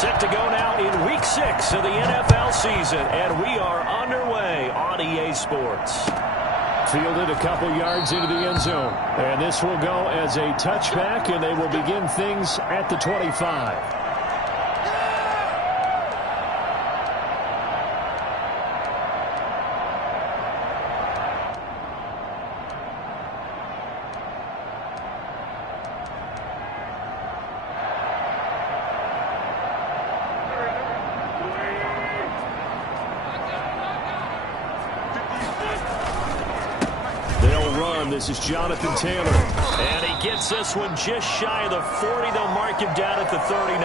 Set to go now in Week 6 of the NFL season, and we are underway on EA Sports. Fielded a couple yards into the end zone. And this will go as a touchback, and they will begin things at the 25. This is Jonathan Taylor. And he gets this one just shy of the 40. They'll mark him down at the 39.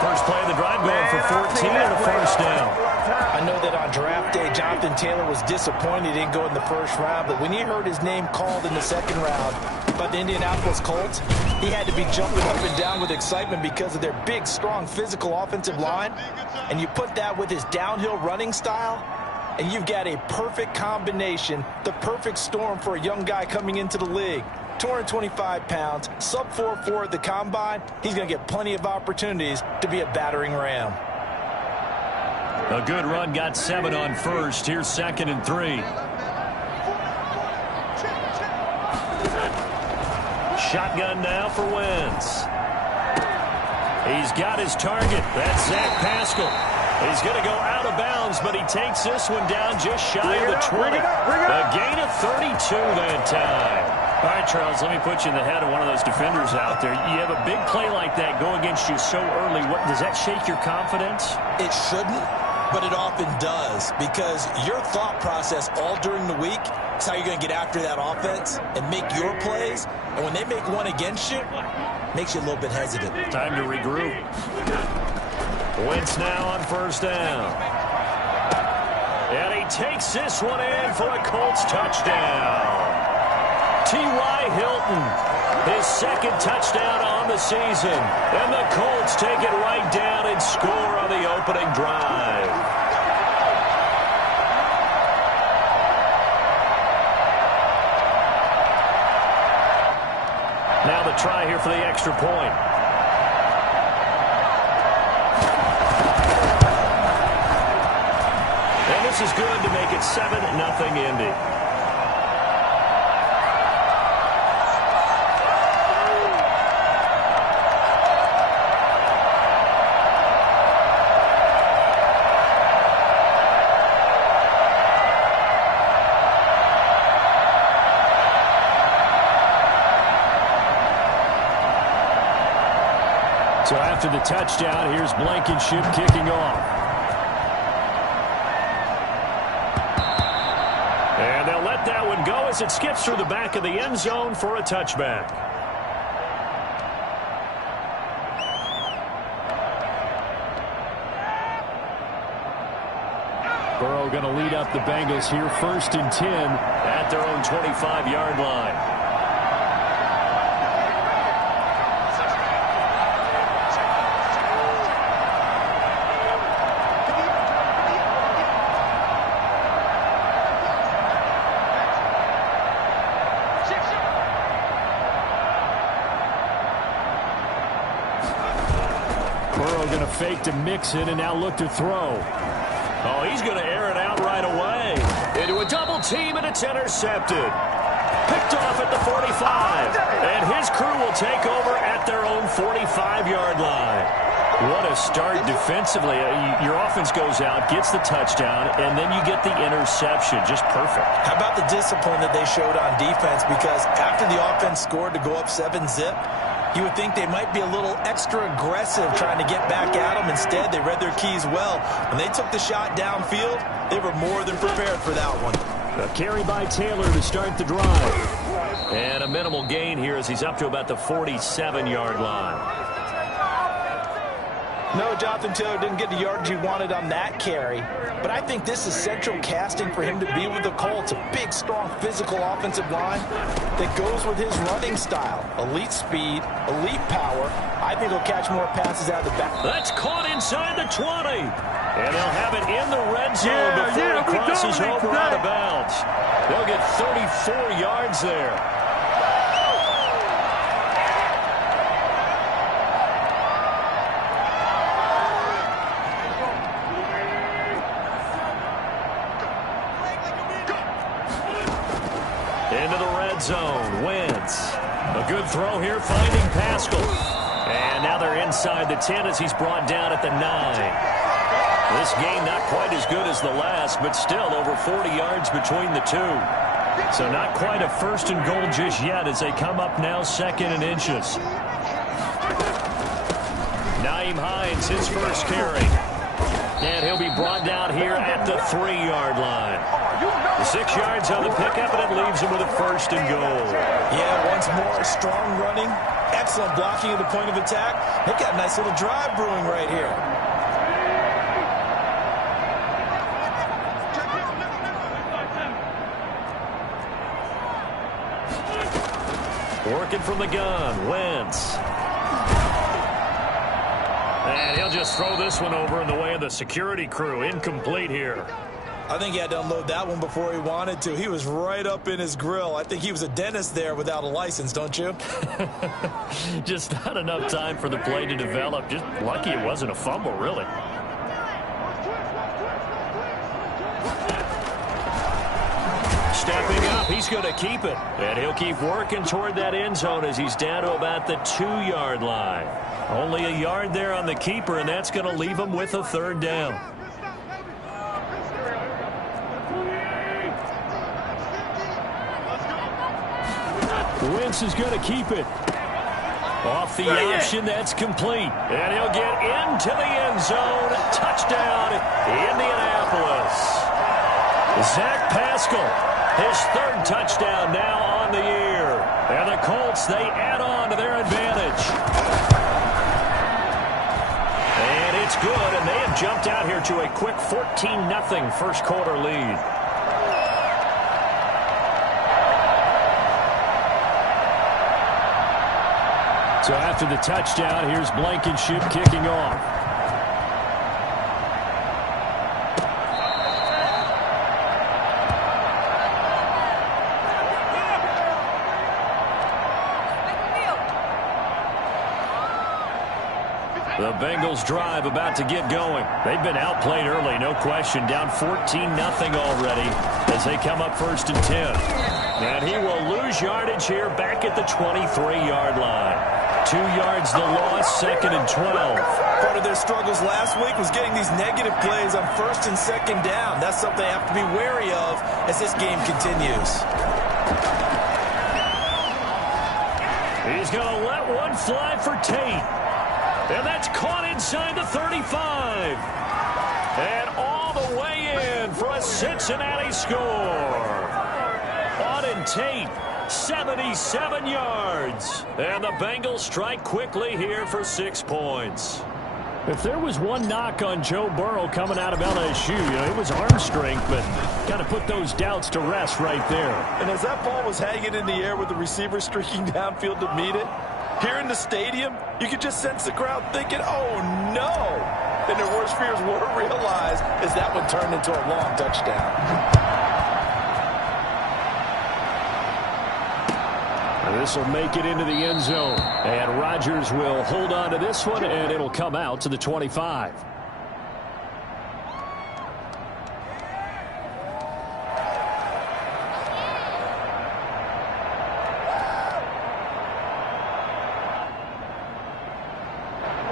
First play of the drive going for 14 and a first down. I know that on draft day, Jonathan Taylor was disappointed he didn't go in the first round, but when he heard his name called in the second round by the Indianapolis Colts, he had to be jumping up and down with excitement because of their big, strong, physical offensive line. And you put that with his downhill running style, and you've got a perfect combination, the perfect storm for a young guy coming into the league. 225 pounds, sub 4.4 at the combine. He's going to get plenty of opportunities to be a battering ram. A good run, got 7 on first. Here's 2nd and 3. Shotgun now for Wentz. He's got his target. That's Zach Pascal. He's going to go out of bounds, but he takes this one down just shy of the 20. A gain of 32 that time. All right, Charles, let me put you in the head of one of those defenders out there. You have a big play like that go against you so early. Does that shake your confidence? It shouldn't, but it often does, because your thought process all during the week is how you're going to get after that offense and make your plays. And when they make one against you, it makes you a little bit hesitant. Time to regroup. Wentz now on first down. And he takes this one in for a Colts touchdown. T.Y. Hilton, his 2nd touchdown on the season. And the Colts take it right down and score on the opening drive. Now the try here for the extra point. This is good to make it 7-0 Indy. So after the touchdown, here's Blankenship kicking off. And they'll let that one go as it skips through the back of the end zone for a touchback. Burrow going to lead up the Bengals here, 1st and 10 at their own 25-yard line. Fake to Mixon, and now look to throw. Oh, he's going to air it out right away. Into a double team, and it's intercepted. Picked off at the 45. And his crew will take over at their own 45-yard line. What a start defensively. Your offense goes out, gets the touchdown, and then you get the interception. Just perfect. How about the discipline that they showed on defense? Because after the offense scored to go up 7-zip, you would think they might be a little extra aggressive trying to get back at them. Instead, they read their keys well. When they took the shot downfield, they were more than prepared for that one. A carry by Taylor to start the drive. And a minimal gain here as he's up to about the 47-yard line. No, Jonathan Taylor didn't get the yardage he wanted on that carry. But I think this is central casting for him to be with the Colts. A big, strong, physical offensive line that goes with his running style. Elite speed, elite power. I think he'll catch more passes out of the back. That's caught inside the 20. And they'll have it in the red zone before it crosses over out of bounds. They'll get 34 yards there. red zone. Wentz. A good throw here, finding Pascal. And now they're inside the 10 as he's brought down at the 9. This game not quite as good as the last, but still over 40 yards between the two. So not quite a first and goal just yet as they come up now second and inches. Nyheim Hines, his first carry. And he'll be brought down here at the 3-yard line. The 6 yards on the pickup, and it leaves him with a first and goal. Yeah, once more, strong running, excellent blocking at the point of attack. They got a nice little drive brewing right here. Working from the gun, Wentz. And he'll just throw this one over in the way of the security crew. Incomplete here. I think he had to unload that one before he wanted to. He was right up in his grill. I think he was a dentist there without a license, don't you? Just not enough time for the play to develop. Just lucky it wasn't a fumble, really. Stepping up, he's going to keep it. And he'll keep working toward that end zone as he's down to about the 2-yard line. Only a yard there on the keeper, and that's going to leave him with a third down. Wentz is going to keep it. Off the option, that's complete. And he'll get into the end zone. Touchdown, Indianapolis. Zach Pascal, his third touchdown now on the year. And the Colts, they add on to their advantage. And it's good, and they have jumped out here to a quick 14-0 first quarter lead. So after the touchdown, here's Blankenship kicking off. The Bengals drive about to get going. They've been outplayed early, no question. Down 14-0 already as they come up first and 10. And he will lose yardage here back at the 23-yard line. 2 yards the loss, second and 12. Part of their struggles last week was getting these negative plays on first and second down. That's something they have to be wary of as this game continues. He's going to let one fly for Tate. And that's caught inside the 35. And all the way in for a Cincinnati score. Auden Tate, 77 yards. And the Bengals strike quickly here for 6 points. If there was one knock on Joe Burrow coming out of LSU, it was arm strength, but got to put those doubts to rest right there. And as that ball was hanging in the air with the receiver streaking downfield to meet it, here in the stadium, you could just sense the crowd thinking, oh, no. And their worst fears were realized as that one turned into a long touchdown. This will make it into the end zone. And Rodgers will hold on to this one, and it'll come out to the 25.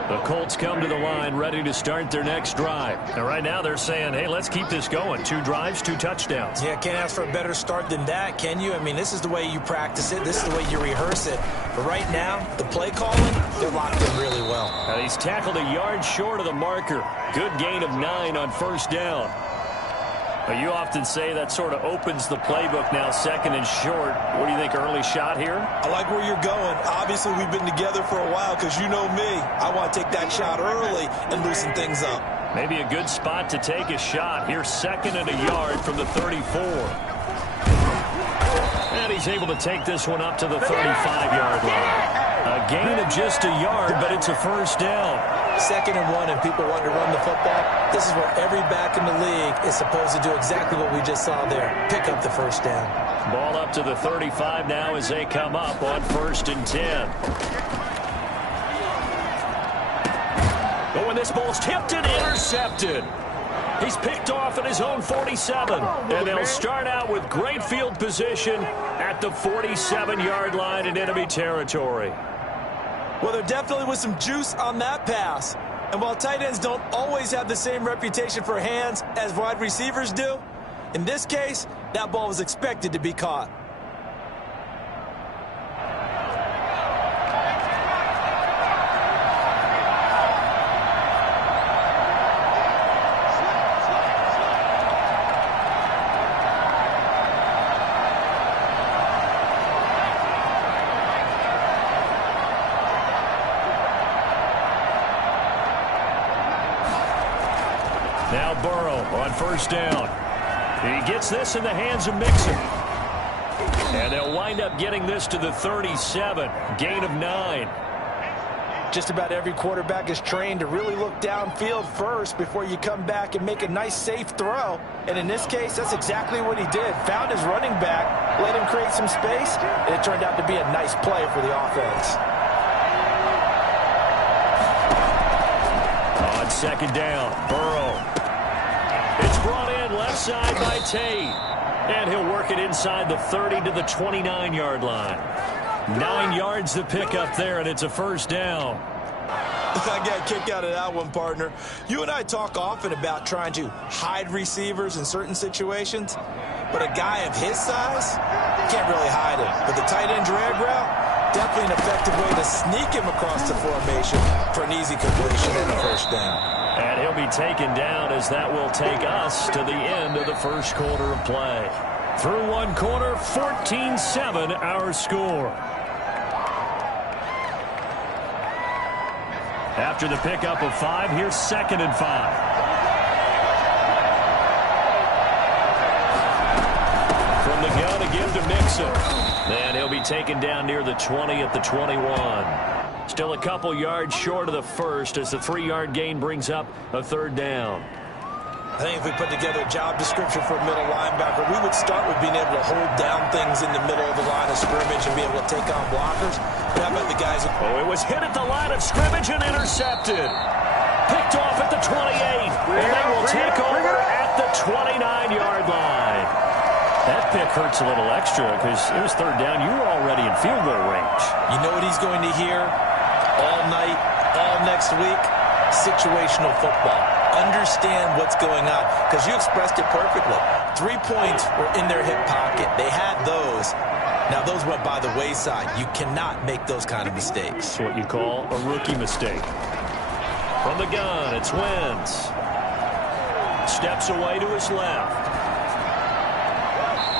The Colts come to the line ready to start their next drive. And right now they're saying, hey, let's keep this going. 2 drives, 2 touchdowns. Yeah, can't ask for a better start than that, can you? I mean, this is the way you practice it. This is the way you rehearse it. But right now, the play calling, they're locked in really well. And he's tackled a yard short of the marker. Good gain of 9 on first down. But you often say that sort of opens the playbook now, second and short. What do you think, early shot here? I like where you're going. Obviously, we've been together for a while because you know me. I want to take that shot early and loosen things up. Maybe a good spot to take a shot. Here's second and a yard from the 34. And he's able to take this one up to the 35-yard line. A gain of just a yard, but it's a first down. 2nd and 1, and people want to run the football. This is where every back in the league is supposed to do exactly what we just saw there. Pick up the first down. Ball up to the 35 now as they come up on 1st and 10. Oh, and this ball's tipped and intercepted. He's picked off at his own 47. And they'll start out with great field position at the 47-yard line in enemy territory. Well, there definitely was some juice on that pass. And while tight ends don't always have the same reputation for hands as wide receivers do, in this case, that ball was expected to be caught. Now Burrow on first down. He gets this in the hands of Mixon. And they'll wind up getting this to the 37. Gain of 9. Just about every quarterback is trained to really look downfield first before you come back and make a nice, safe throw. And in this case, that's exactly what he did. Found his running back, let him create some space, and it turned out to be a nice play for the offense. On second down, Burrow. It's brought in left side by Tate. And he'll work it inside the 30 to the 29-yard line. 9 yards to pick up there, and it's a first down. I got a kick out of that one, partner. You and I talk often about trying to hide receivers in certain situations, but a guy of his size can't really hide him. But the tight end drag route, definitely an effective way to sneak him across the formation for an easy completion and a first down. And he'll be taken down as that will take us to the end of the first quarter of play. Through one quarter, 14-7 our score. After the pickup of 5, here's 2nd and 5. From the gun to give to Mixon. And he'll be taken down near the 20 at the 21. Still a couple yards short of the first as the 3-yard gain brings up a third down. I think if we put together a job description for a middle linebacker, we would start with being able to hold down things in the middle of the line of scrimmage and be able to take on blockers. But how about the guys? Oh, it was hit at the line of scrimmage and intercepted. Picked off at the 28. And they will take over at the 29-yard line. That pick hurts a little extra because it was third down. You were already in field goal range. You know what he's going to hear all night, all next week? Situational football. Understand what's going on, because you expressed it perfectly. 3 points were in their hip pocket. They had those. Now, those went by the wayside. You cannot make those kind of mistakes. It's what you call a rookie mistake. From the gun, it's Wentz. Steps away to his left.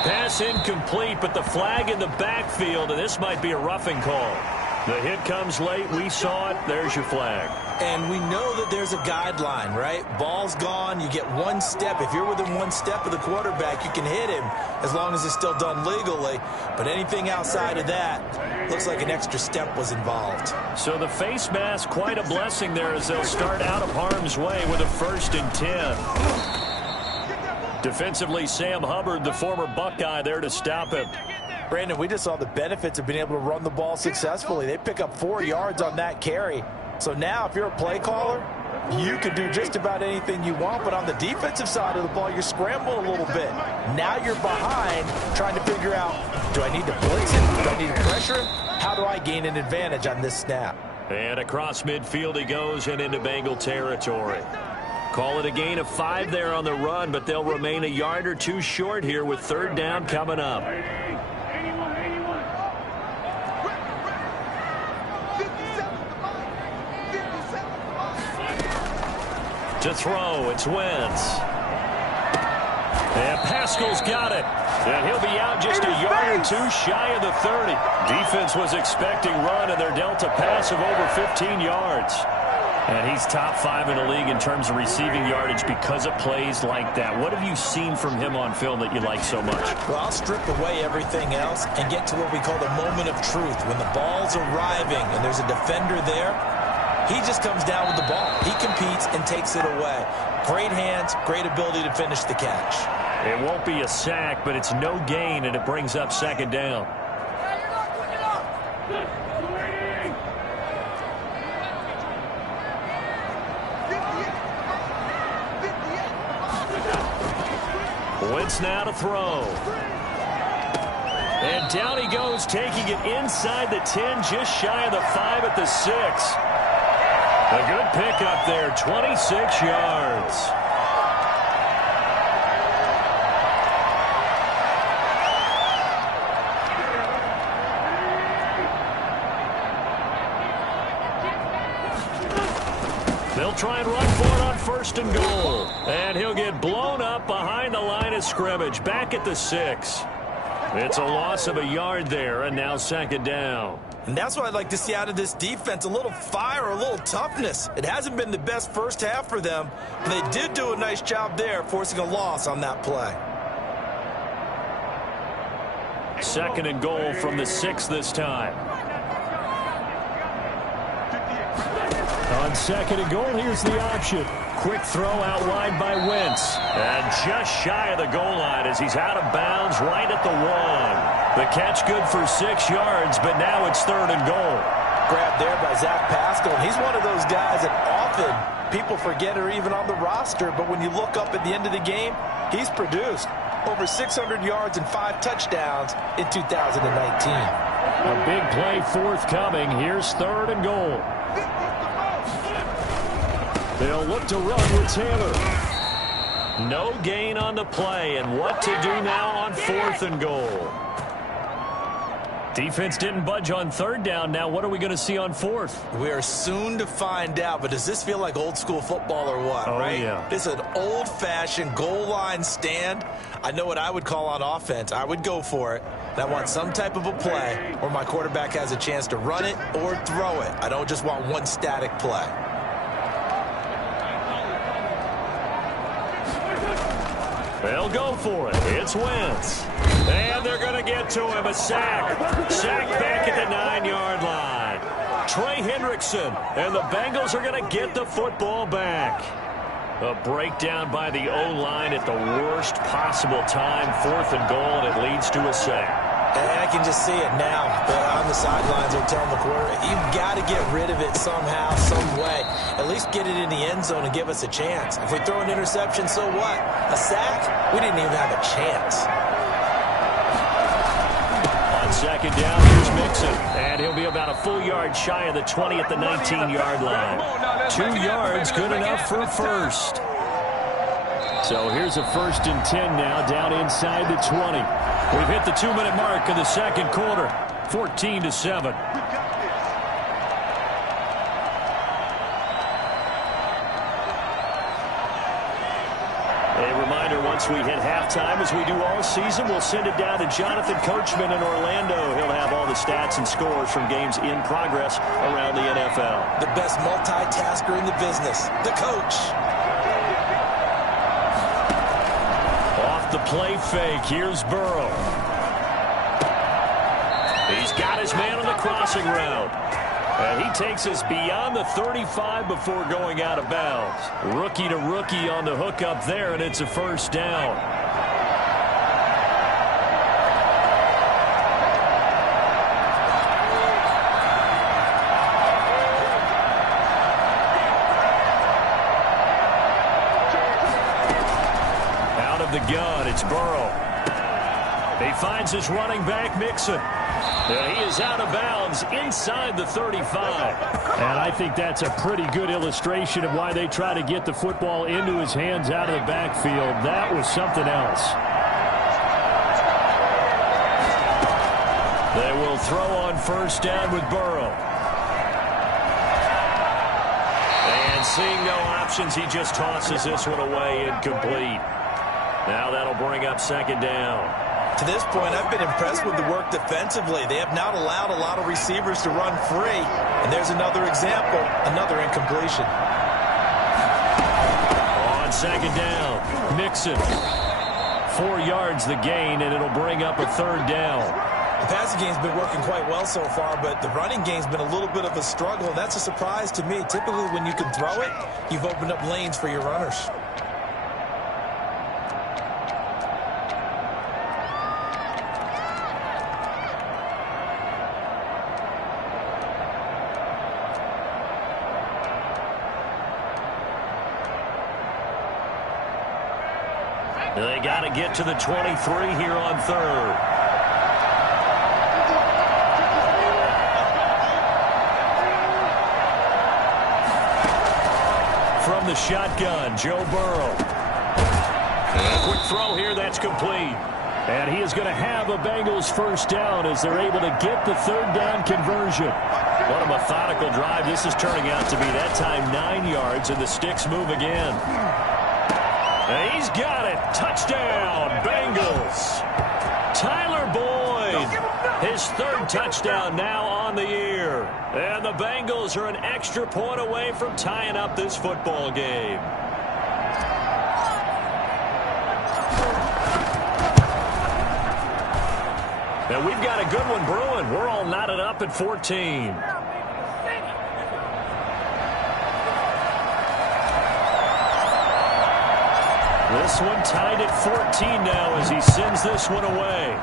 Pass incomplete, but the flag in the backfield, and this might be a roughing call. The hit comes late. We saw it. There's your flag. And we know that there's a guideline, right? Ball's gone. You get one step. If you're within one step of the quarterback, you can hit him as long as it's still done legally. But anything outside of that, looks like an extra step was involved. So the face mask, quite a blessing there as they'll start out of harm's way with a 1st and 10. Defensively, Sam Hubbard, the former Buckeye, there to stop him. Brandon, we just saw the benefits of being able to run the ball successfully. They pick up 4 yards on that carry. So now if you're a play caller, you can do just about anything you want. But on the defensive side of the ball, you're scrambling a little bit. Now you're behind trying to figure out, do I need to blitz him? Do I need to pressure him? How do I gain an advantage on this snap? And across midfield he goes and into Bengal territory. Call it a gain of 5 there on the run, but they'll remain a yard or 2 short here with 3rd down coming up. To throw, it's Wentz. And Pascal's got it. And he'll be out just a yard or 2 shy of the 30. Defense was expecting run, and they're dealt a pass of over 15 yards. And he's top 5 in the league in terms of receiving yardage because of plays like that. What have you seen from him on film that you like so much? Well, I'll strip away everything else and get to what we call the moment of truth. When the ball's arriving and there's a defender there, he just comes down with the ball. He competes and takes it away. Great hands, great ability to finish the catch. It won't be a sack, but it's no gain, and it brings up 2nd down. Wentz now to throw. And down he goes, taking it inside the 10, just shy of the 5 at the 6. A good pickup there, 26 yards. They'll try and run for it on 1st and goal. And he'll get blown up behind the line of scrimmage, back at the 6. It's a loss of a yard there, and now 2nd down. And that's what I'd like to see out of this defense, a little fire, a little toughness. It hasn't been the best first half for them, but they did do a nice job there, forcing a loss on that play. 2nd and goal from the 6 this time. On 2nd and goal, here's the option. Quick throw out wide by Wentz. And just shy of the goal line as he's out of bounds right at the 1. The catch good for 6 yards, but now it's 3rd and goal. Grabbed there by Zach Pascal. He's one of those guys that often people forget are even on the roster, but when you look up at the end of the game, he's produced over 600 yards and 5 touchdowns in 2019. A big play forthcoming. Here's 3rd and goal. They'll look to run with Taylor. No gain on the play, and what to do now on 4th and goal. Defense didn't budge on 3rd down. Now what are we going to see on 4th? We are soon to find out, but does this feel like old school football or what, right? Yeah. This is an old-fashioned goal line stand. I know what I would call on offense. I would go for it. And I want some type of a play where my quarterback has a chance to run it or throw it. I don't just want one static play. They'll go for it. It's Wentz. And they're going to get to him. A sack. Sack back at the 9-yard line. Trey Hendrickson. And the Bengals are going to get the football back. A breakdown by the O-line at the worst possible time. 4th and goal, and it leads to a sack. I can just see it now. On the sidelines, they're telling the quarterback, you've got to get rid of it somehow, some way. At least get it in the end zone and give us a chance. If we throw an interception, so what? A sack? We didn't even have a chance. On 2nd down, here's Mixon. And he'll be about a full yard shy of the 20 at the 19-yard line. 2 yards, good enough for a first. So here's a 1st and 10 now, down inside the 20. We've hit the 2-minute mark of the 2nd quarter, 14-7. A reminder, once we hit halftime, as we do all season, we'll send it down to Jonathan Coachman in Orlando. He'll have all the stats and scores from games in progress around the NFL. The best multitasker in the business, the coach. The play fake. Here's Burrow. He's got his man on the crossing route. And he takes us beyond the 35 before going out of bounds. Rookie to rookie on the hook up there, and it's a 1st down. The gun, it's Burrow. He finds his running back, Mixon. And he is out of bounds inside the 35. And I think that's a pretty good illustration of why they try to get the football into his hands out of the backfield. That was something else. They will throw on 1st down with Burrow. And seeing no options, he just tosses this one away, incomplete. Now that'll bring up 2nd down. To this point, I've been impressed with the work defensively. They have not allowed a lot of receivers to run free. And there's another example, another incompletion. On 2nd down, Mixon. 4 yards the gain, and it'll bring up a 3rd down. The passing game's been working quite well so far, but the running game's been a little bit of a struggle, and that's a surprise to me. Typically, when you can throw it, you've opened up lanes for your runners. They got to get to the 23 here on third. From the shotgun, Joe Burrow. And a quick throw here, that's complete. And he is going to have a Bengals first down as they're able to get the third down conversion. What a methodical drive this is turning out to be. That time 9 yards, and the sticks move again. And he's got it. Touchdown, Bengals. Tyler Boyd, his third touchdown now on the year. And the Bengals are an extra point away from tying up this football game. And we've got a good one brewing. We're all knotted up at 14. This one tied at 14 now as he sends this one away.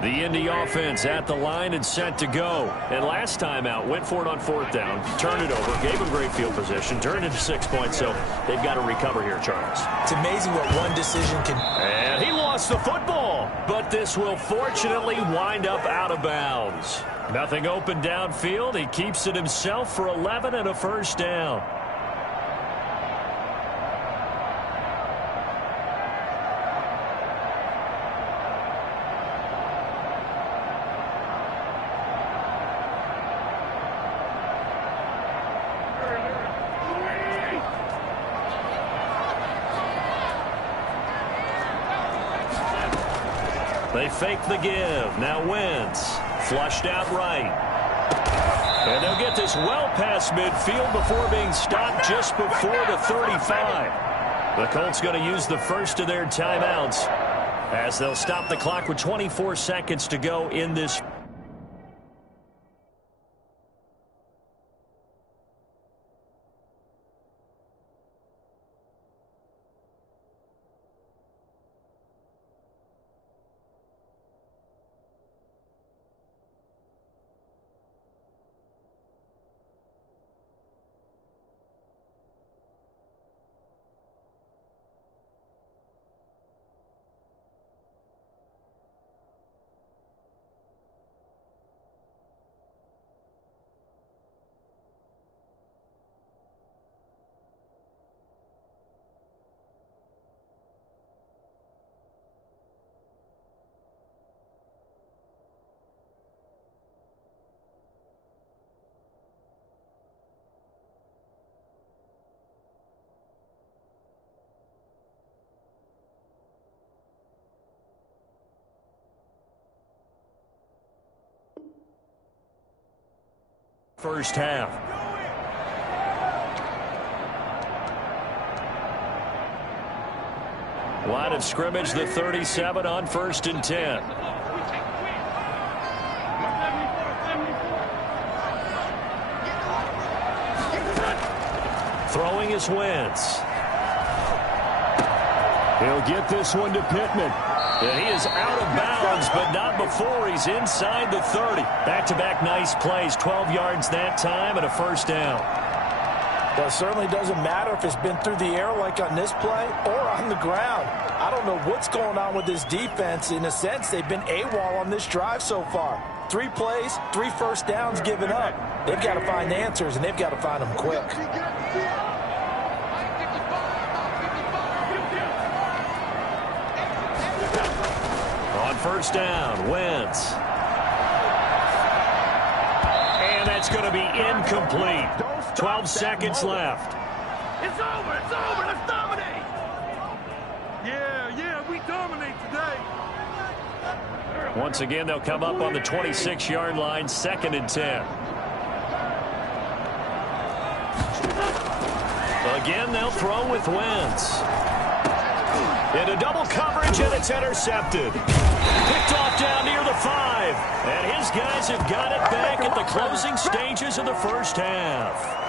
The Indy offense at the line and set to go. And last time out, went for it on fourth down, turned it over, gave them great field position, turned it into 6 points, so they've got to recover here, Charles. It's amazing what one decision can... And he lost the football, but this will fortunately wind up out of bounds. Nothing open downfield. He keeps it himself for 11 and a first down. They fake the give. Now Wentz. Flushed out right. And they'll get this well past midfield before being stopped just before the 35. The Colts going to use the first of their timeouts as they'll stop the clock with 24 seconds to go in this. First half. Line of scrimmage, the 37 on 1st and 10. Throwing is Wentz. He'll get this one to Pittman. And he is out of bounds, but not before he's inside the 30. Back-to-back nice plays, 12 yards that time and a first down. Well, it certainly doesn't matter if it's been through the air like on this play or on the ground. I don't know what's going on with this defense. In a sense, they've been AWOL on this drive so far. 3 plays, 3 first downs given up. They've got to find answers, and they've got to find them quick. On first down, Wentz. And that's going to be incomplete. 12 seconds left. It's over. It's over. Let's dominate. Yeah, we dominate today. Once again, they'll come up on the 26-yard line, 2nd and 10. Again, they'll throw with Wentz. Into double coverage, and it's intercepted. Picked off down near the 5. And his guys have got it back at the closing stages of the first half.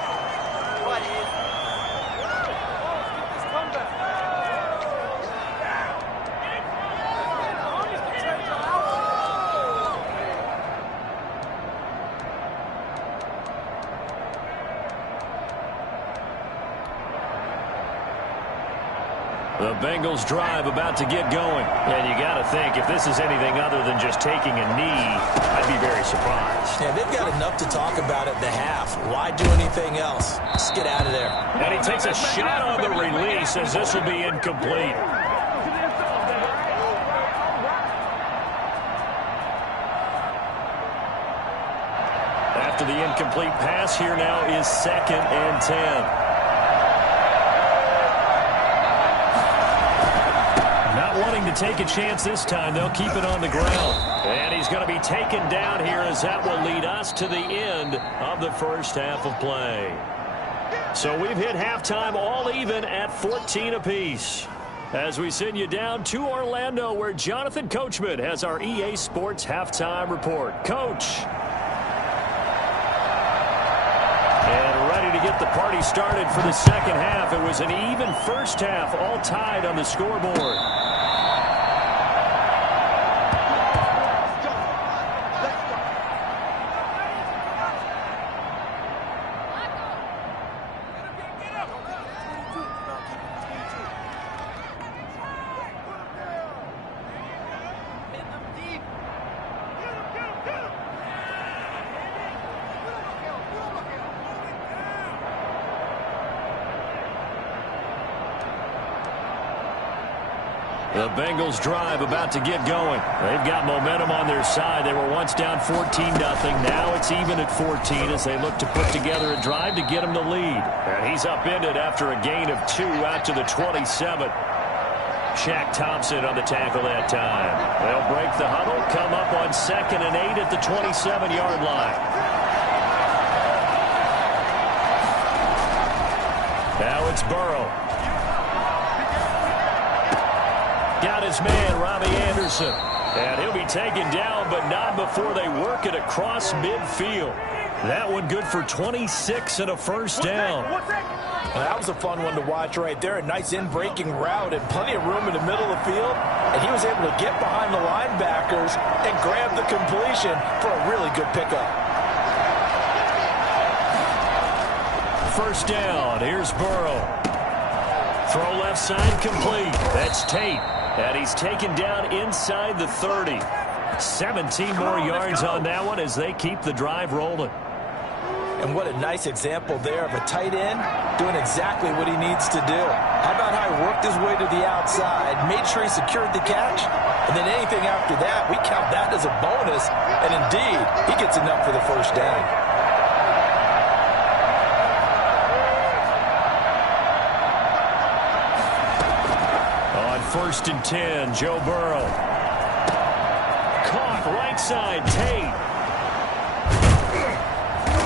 The Bengals drive about to get going. And you got to think, if this is anything other than just taking a knee, I'd be very surprised. Yeah, they've got enough to talk about at the half. Why do anything else? Just get out of there. And he takes a shot on the release as this will be incomplete. After the incomplete pass, here now is 2nd and 10. Wanting to take a chance this time, they'll keep it on the ground. And he's going to be taken down here as that will lead us to the end of the first half of play. So we've hit halftime all even at 14 apiece. As we send you down to Orlando, where Jonathan Coachman has our EA Sports halftime report. Coach. And ready to get the party started for the second half. It was an even first half, all tied on the scoreboard. The Bengals drive about to get going. They've got momentum on their side. They were once down 14-0. Now it's even at 14 as they look to put together a drive to get them the lead. And he's upended after a gain of 2 out to the 27. Shaq Thompson on the tackle that time. They'll break the huddle, come up on 2nd and 8 at the 27-yard line. Now it's Burrow. Got his man, Robbie Anderson. And he'll be taken down, but not before they work it across midfield. That one good for 26 and a first down. Well, that was a fun one to watch right there. A nice in-breaking route and plenty of room in the middle of the field. And he was able to get behind the linebackers and grab the completion for a really good pickup. First down. Here's Burrow. Throw left side complete. That's Tate. And he's taken down inside the 30. 17 more yards on that one as they keep the drive rolling. And what a nice example there of a tight end doing exactly what he needs to do. How about how he worked his way to the outside, made sure he secured the catch, and then anything after that, we count that as a bonus. And indeed, he gets enough for the first down. First and 10, Joe Burrow. Caught right side, Tate.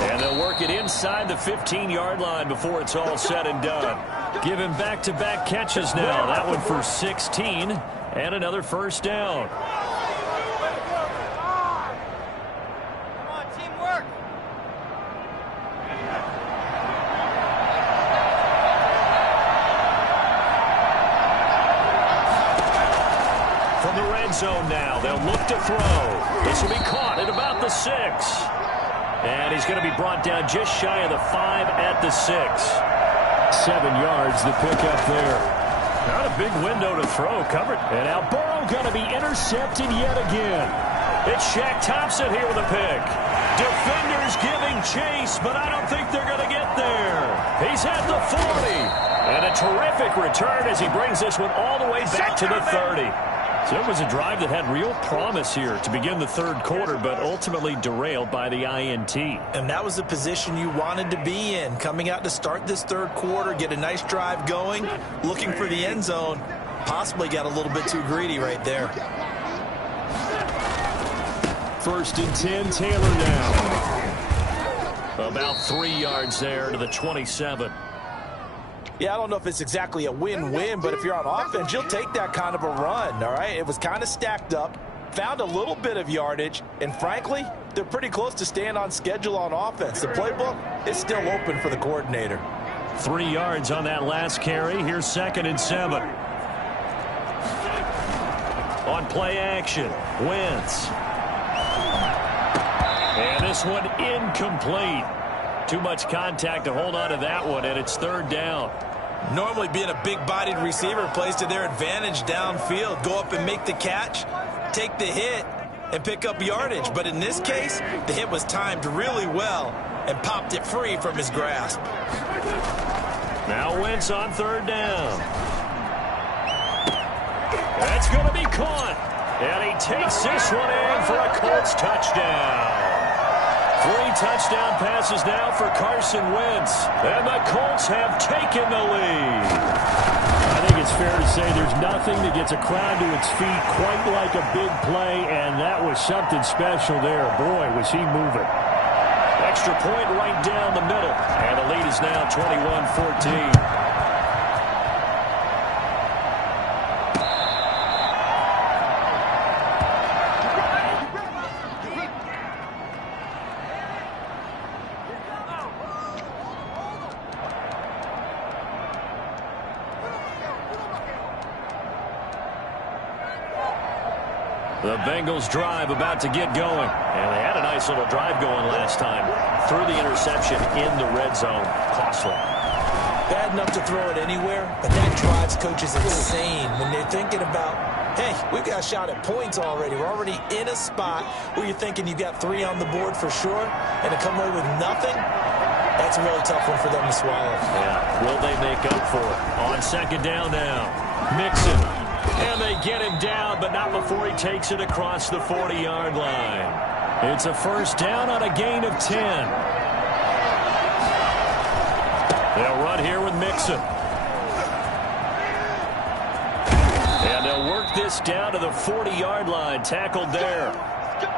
And they'll work it inside the 15-yard line before it's all said and done. Give him back-to-back catches now. That one for 16 and another first down. Zone now. They'll look to throw. This will be caught at about the 6. And he's going to be brought down just shy of the 5 at the 6. 7 yards the pick up there. Not a big window to throw. Covered. And now Burrow going to be intercepted yet again. It's Shaq Thompson here with a pick. Defenders giving chase, but I don't think they're going to get there. He's at the 40. And a terrific return as he brings this one all the way back to the 30. So it was a drive that had real promise here to begin the third quarter, but ultimately derailed by the INT. And that was the position you wanted to be in, coming out to start this third quarter, get a nice drive going, looking for the end zone. Possibly got a little bit too greedy right there. First and 10, Taylor now. About 3 yards there to the 27. Yeah, I don't know if it's exactly a win-win, but if you're on offense, you'll take that kind of a run, all right? It was kind of stacked up, found a little bit of yardage, and frankly, they're pretty close to staying on schedule on offense. The playbook is still open for the coordinator. 3 yards on that last carry. Here's 2nd and 7. On play action, Wentz. And this one incomplete. Too much contact to hold on to that one, and it's third down. Normally being a big-bodied receiver plays to their advantage downfield. Go up and make the catch, take the hit, and pick up yardage. But in this case, the hit was timed really well and popped it free from his grasp. Now Wentz on third down. That's going to be caught. And he takes this one in for a Colts touchdown. 3 touchdown passes now for Carson Wentz. And the Colts have taken the lead. I think it's fair to say there's nothing that gets a crowd to its feet quite like a big play, and that was something special there. Boy, was he moving. Extra point right down the middle. And the lead is now 21-14. The Bengals drive about to get going. And they had a nice little drive going last time. Threw the interception in the red zone. Costly. Bad enough to throw it anywhere, but that drives coaches insane when they're thinking about, hey, we've got a shot at points already. We're already in a spot where you're thinking you've got 3 on the board for sure, and to come away with nothing, that's a really tough one for them to swallow. Yeah, will they make up for it? On second down now. Mixon. And they get him down, but not before he takes it across the 40-yard line. It's a first down on a gain of 10. They'll run here with Mixon. And they'll work this down to the 40-yard line. Tackled there.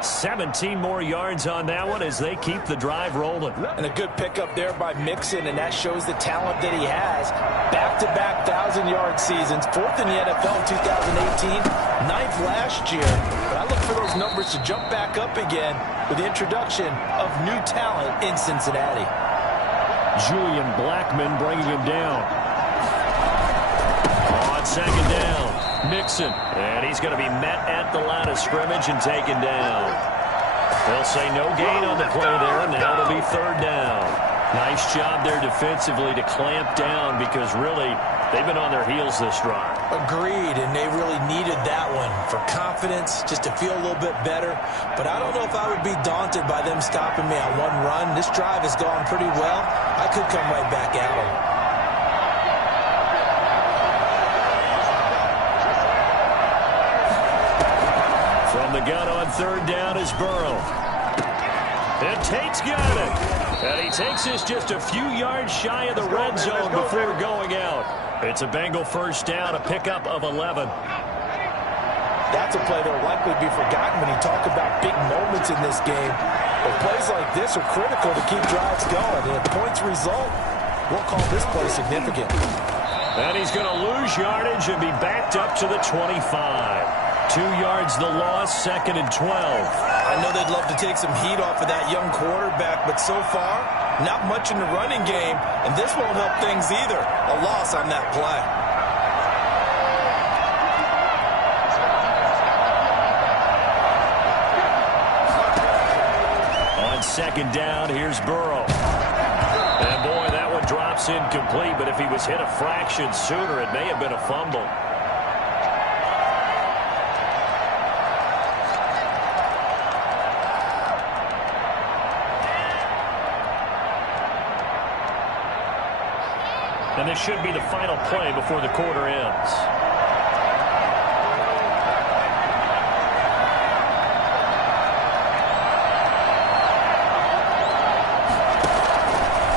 17 more yards on that one as they keep the drive rolling. And a good pickup there by Mixon, and that shows the talent that he has. Back-to-back 1,000-yard seasons, 4th in the NFL in 2018, 9th last year. But I look for those numbers to jump back up again with the introduction of new talent in Cincinnati. Julian Blackmon bringing him down. On second down. Mixon, and he's going to be met at the line of scrimmage and taken down. They'll say no gain on the play there, and now it'll be third down. Nice job there defensively to clamp down because really they've been on their heels this drive. Agreed, and they really needed that one for confidence, just to feel a little bit better. But I don't know if I would be daunted by them stopping me on one run. This drive has gone pretty well. I could come right back at them. From the gun on third down is Burrow. And Tate's got it. And he takes this just a few yards shy of the red zone before going out. It's a Bengal first down, a pickup of 11. That's a play that will likely be forgotten when you talk about big moments in this game. But plays like this are critical to keep drives going. And if points result, we'll call this play significant. And he's going to lose yardage and be backed up to the 25. 2 yards the loss, 2nd and 12. I know they'd love to take some heat off of that young quarterback, but so far, not much in the running game, and this won't help things either. A loss on that play. On second down, here's Burrow. And boy, that one drops incomplete, but if he was hit a fraction sooner, it may have been a fumble. And this should be the final play before the quarter ends.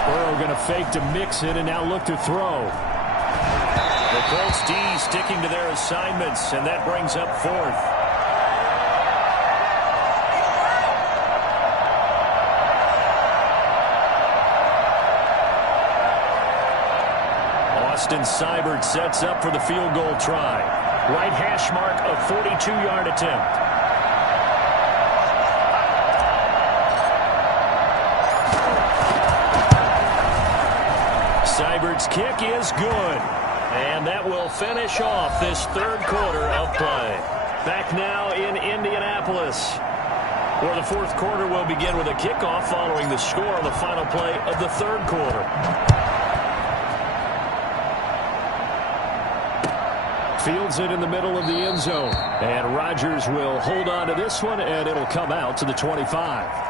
Burrow going to fake to Mixon and now look to throw. The Colts D sticking to their assignments, and that brings up 4th. Austin Seibert sets up for the field goal try. Right hash mark, a 42-yard attempt. Seibert's kick is good. And that will finish off this third quarter of play. Back now in Indianapolis, where the fourth quarter will begin with a kickoff following the score on the final play of the third quarter. Fields it in the middle of the end zone. And Rodgers will hold on to this one, and it'll come out to the 25.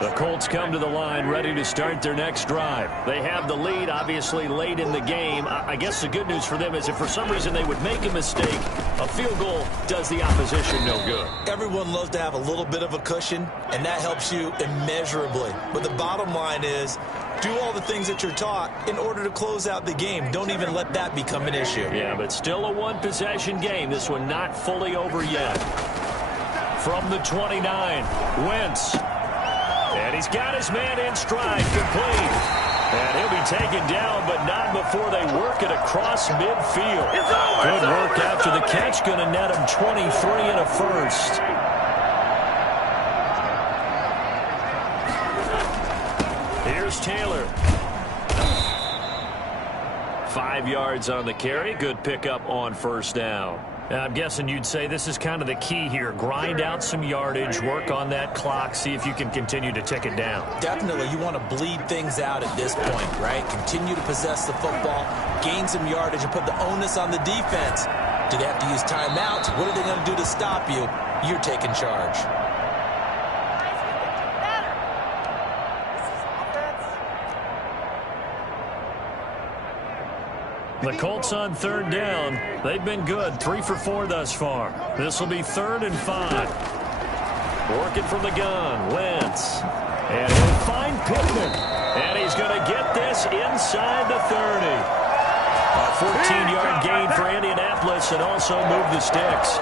The Colts come to the line ready to start their next drive. They have the lead, obviously, late in the game. I guess the good news for them is if for some reason they would make a mistake, a field goal does the opposition no good. Everyone loves to have a little bit of a cushion, and that helps you immeasurably. But the bottom line is, do all the things that you're taught in order to close out the game. Don't even let that become an issue. Yeah, but still a one-possession game. This one not fully over yet. From the 29, Wentz. And he's got his man in stride, complete. And he'll be taken down, but not before they work it across midfield. Good work after the catch, going to net him 23 and a first. Here's Taylor. 5 yards on the carry. Good pickup on first down. Now, I'm guessing you'd say this is kind of the key here. Grind out some yardage, work on that clock, see if you can continue to tick it down. Definitely. You want to bleed things out at this point, right? Continue to possess the football, gain some yardage, and put the onus on the defense. Do they have to use timeouts? What are they going to do to stop you? You're taking charge. The Colts on third down. They've been good. 3 for 4 thus far. This will be 3rd and 5. Working from the gun. Wentz. And he'll find Pittman. And he's going to get this inside the 30. A 14-yard gain for Indianapolis and also move the sticks.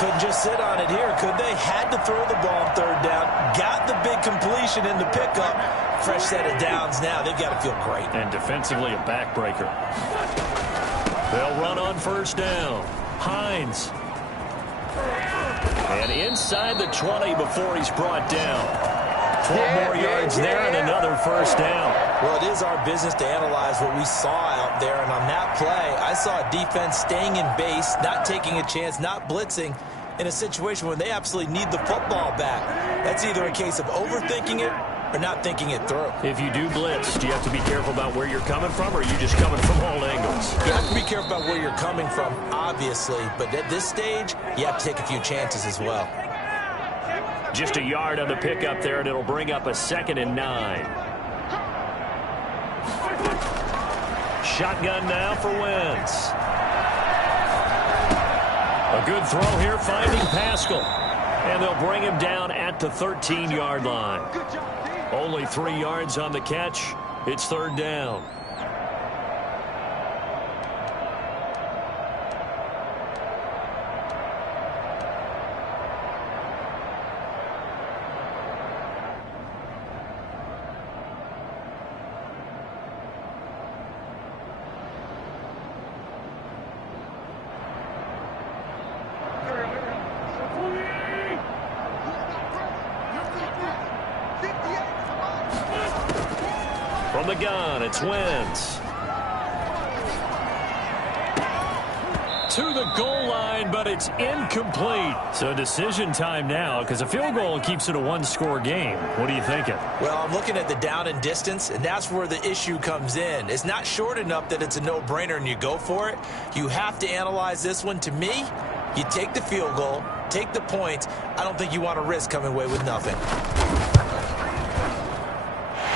Couldn't just sit on it here, could they? Had to throw the ball on third down. Got the big completion in the pickup. Fresh set of downs now. They've got to feel great. And defensively a backbreaker. They'll run on first down. Hines. And inside the 20 before he's brought down. 12 more yards there and another first down. Well, it is our business to analyze what we saw out there. And on that play, I saw a defense staying in base, not taking a chance, not blitzing in a situation where they absolutely need the football back. That's either a case of overthinking it or not thinking it through. If you do blitz, do you have to be careful about where you're coming from, or are you just coming from all angles? You have to be careful about where you're coming from, obviously. But at this stage, you have to take a few chances as well. Just a yard on the pickup there, and it'll bring up a 2nd and 9. Shotgun now for Wentz. A good throw here, finding Pascal. And they'll bring him down at the 13-yard line. Only 3 yards on the catch. It's 3rd down. From the gun, it's Wentz. To the goal line, but it's incomplete. So decision time now, because a field goal keeps it a one-score game. What are you thinking? Well, I'm looking at the down and distance, and that's where the issue comes in. It's not short enough that it's a no-brainer and you go for it. You have to analyze this one. To me, you take the field goal, take the points. I don't think you want to risk coming away with nothing.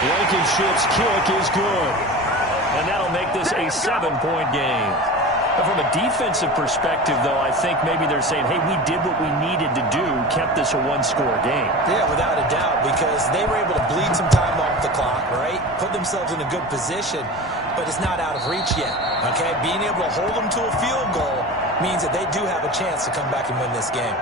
Blankenship's kick is good. And that'll make this a 7-point game. But from a defensive perspective, though, I think maybe they're saying, hey, we did what we needed to do, kept this a one-score game. Yeah, without a doubt, because they were able to bleed some time off the clock, right? Put themselves in a good position, but it's not out of reach yet, okay? Being able to hold them to a field goal means that they do have a chance to come back and win this game.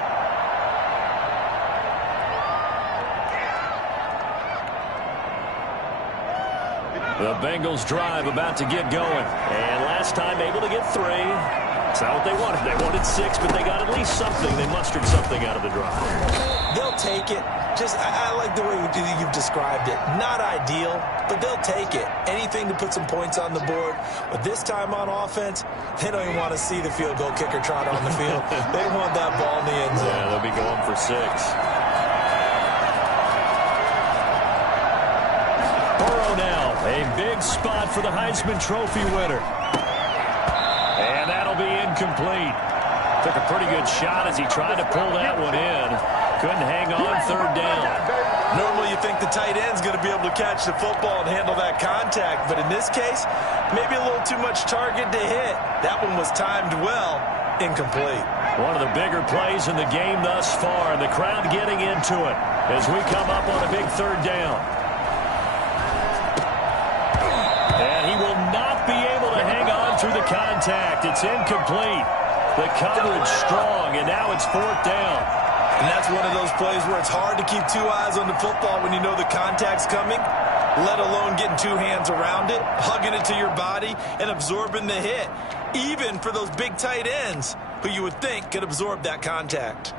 The Bengals drive about to get going. And last time able to get 3. It's not what they wanted. They wanted 6, but they got at least something. They mustered something out of the drive. They'll take it. I like the way you've described it. Not ideal, but they'll take it. Anything to put some points on the board. But this time on offense, they don't even want to see the field goal kicker trot on the field. They want that ball in the end zone. Yeah, they'll be going for 6. Burrow now, a big spot for the Heisman Trophy winner. And that'll be incomplete. Took a pretty good shot as he tried to pull that one in. Couldn't hang on 3rd down. Normally you think the tight end's going to be able to catch the football and handle that contact, but in this case, maybe a little too much target to hit. That one was timed well, incomplete. One of the bigger plays in the game thus far, and the crowd getting into it as we come up on a big 3rd down. And he will not be able to hang on through the contact. It's incomplete. The coverage strong, and now it's 4th down. And that's one of those plays where it's hard to keep 2 eyes on the football when you know the contact's coming, let alone getting 2 hands around it, hugging it to your body, and absorbing the hit, even for those big tight ends who you would think could absorb that contact.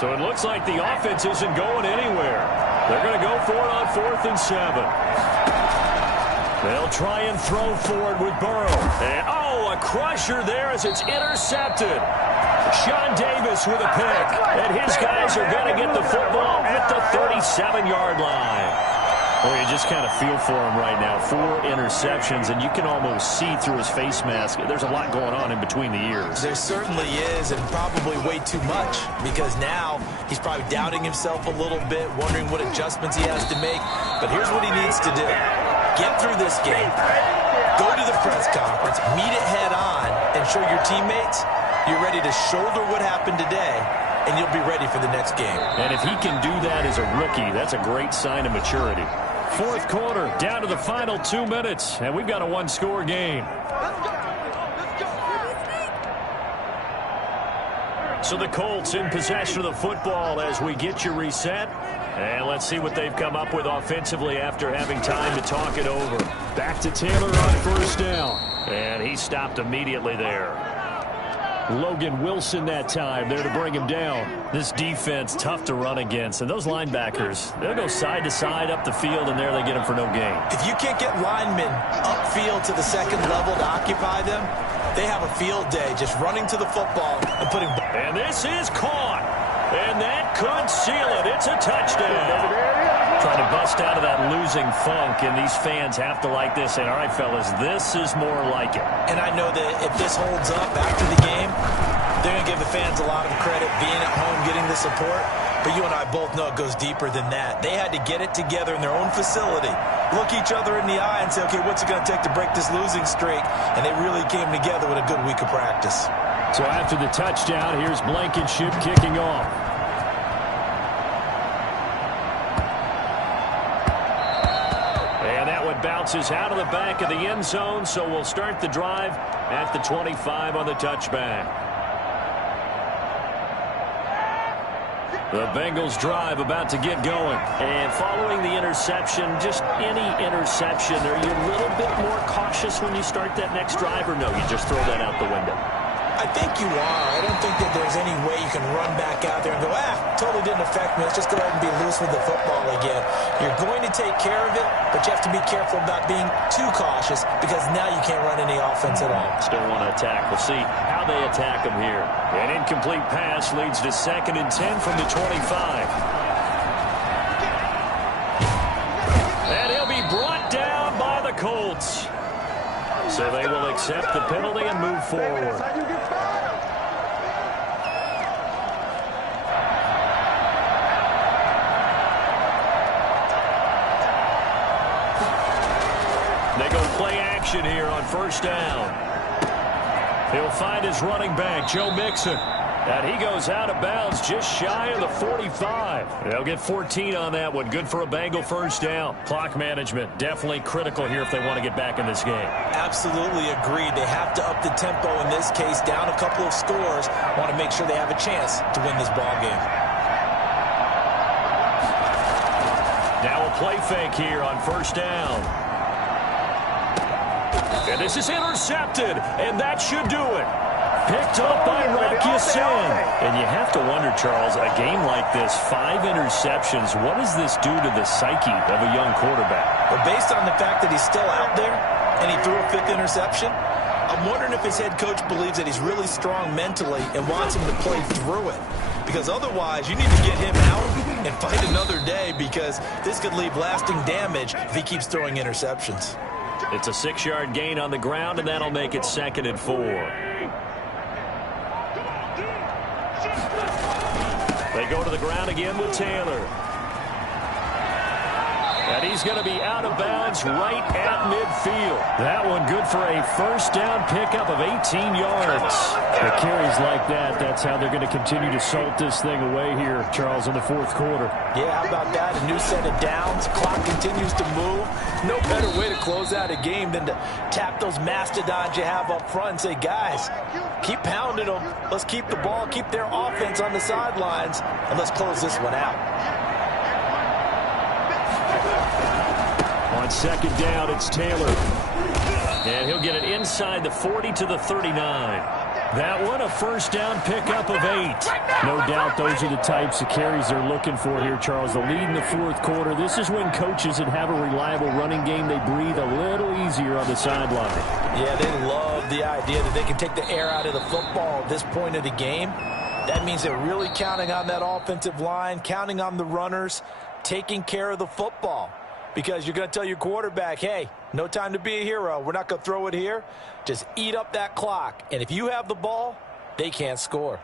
So it looks like the offense isn't going anywhere. They're going to go for it on 4th and 7. They'll try and throw forward with Burrow. And, a crusher there as it's intercepted. Sean Davis with a pick. And his guys are going to get the football at the 37-yard line. Well, you just kind of feel for him right now. 4 interceptions, and you can almost see through his face mask. There's a lot going on in between the ears. There certainly is, and probably way too much, because now he's probably doubting himself a little bit, wondering what adjustments he has to make. But here's what he needs to do. Get through this game. Go to the press conference, meet it head on, and show your teammates you're ready to shoulder what happened today, and you'll be ready for the next game. And if he can do that as a rookie, that's a great sign of maturity. 4th quarter, down to the final 2 minutes, and we've got a 1-score game. So the Colts in possession of the football as we get you reset. And let's see what they've come up with offensively after having time to talk it over. Back to Taylor on 1st down. And he stopped immediately there. Logan Wilson that time there to bring him down. This defense tough to run against. And those linebackers, they'll go side to side up the field, and there they get them for no gain. If you can't get linemen upfield to the 2nd level to occupy them, they have a field day just running to the football and putting... And this is caught. And that could seal it. It's a touchdown. Trying to bust out of that losing funk, and these fans have to like this. And all right, fellas, this is more like it. And I know that if this holds up after the game, they're going to give the fans a lot of credit being at home, getting the support. But you and I both know it goes deeper than that. They had to get it together in their own facility, look each other in the eye and say, okay, what's it going to take to break this losing streak? And they really came together with a good week of practice. So after the touchdown, here's Blankenship kicking off. And that one bounces out of the back of the end zone, so we'll start the drive at the 25 on the touchback. The Bengals drive about to get going. And following the interception, just any interception, are you a little bit more cautious when you start that next drive, or no, you just throw that out the window? I think you are. I don't think that there's any way you can run back out there and go, totally didn't affect me. Let's just go ahead and be loose with the football again. You're going to take care of it, but you have to be careful about being too cautious because now you can't run any offense at all. Still want to attack. We'll see how they attack them here. An incomplete pass leads to 2nd and 10 from the 25. And he'll be brought down by the Colts. So they will accept the penalty and move forward. They go play action here on 1st down. He'll find his running back, Joe Mixon. And he goes out of bounds just shy of the 45. They'll get 14 on that one. Good for a Bengal first down. Clock management definitely critical here if they want to get back in this game. Absolutely agreed. They have to up the tempo in this case, down a couple of scores. Want to make sure they have a chance to win this ball game. Now a play fake here on first down. And this is intercepted, and that should do it. Picked up by Rock Ya-Sin. And you have to wonder, Charles, a game like this, 5 interceptions, what does this do to the psyche of a young quarterback? But based on the fact that he's still out there and he threw a 5th interception, I'm wondering if his head coach believes that he's really strong mentally and wants him to play through it. Because otherwise, you need to get him out and fight another day, because this could leave lasting damage if he keeps throwing interceptions. It's a 6-yard gain on the ground, and that'll make it 2nd and 4. They go to the ground again with Taylor. And he's going to be out of bounds right at midfield. That one good for a first down pickup of 18 yards. The carries like that, that's how they're going to continue to salt this thing away here, Charles, in the 4th quarter. Yeah, how about that? A new set of downs. Clock continues to move. No better way to close out a game than to tap those mastodons you have up front and say, guys, keep pounding them. Let's keep the ball, keep their offense on the sidelines, and let's close this one out. On 2nd down, it's Taylor. And he'll get it inside the 40 to the 39. That one, a first down pickup of 8. No doubt those are the types of carries they're looking for here, Charles. The lead in the 4th quarter. This is when coaches that have a reliable running game, they breathe a little easier on the sideline. Yeah, they love the idea that they can take the air out of the football at this point of the game. That means they're really counting on that offensive line, counting on the runners, taking care of the football. Because you're going to tell your quarterback, hey, no time to be a hero. We're not going to throw it here. Just eat up that clock. And if you have the ball, they can't score.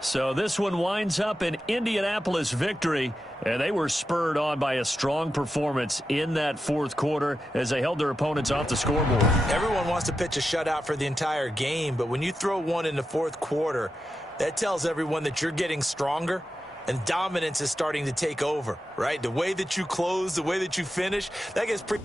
So this one winds up an Indianapolis victory, and they were spurred on by a strong performance in that 4th quarter as they held their opponents off the scoreboard. Everyone wants to pitch a shutout for the entire game, but when you throw one in the 4th quarter, that tells everyone that you're getting stronger. And dominance is starting to take over, right? The way that you close, the way that you finish, that gets pretty...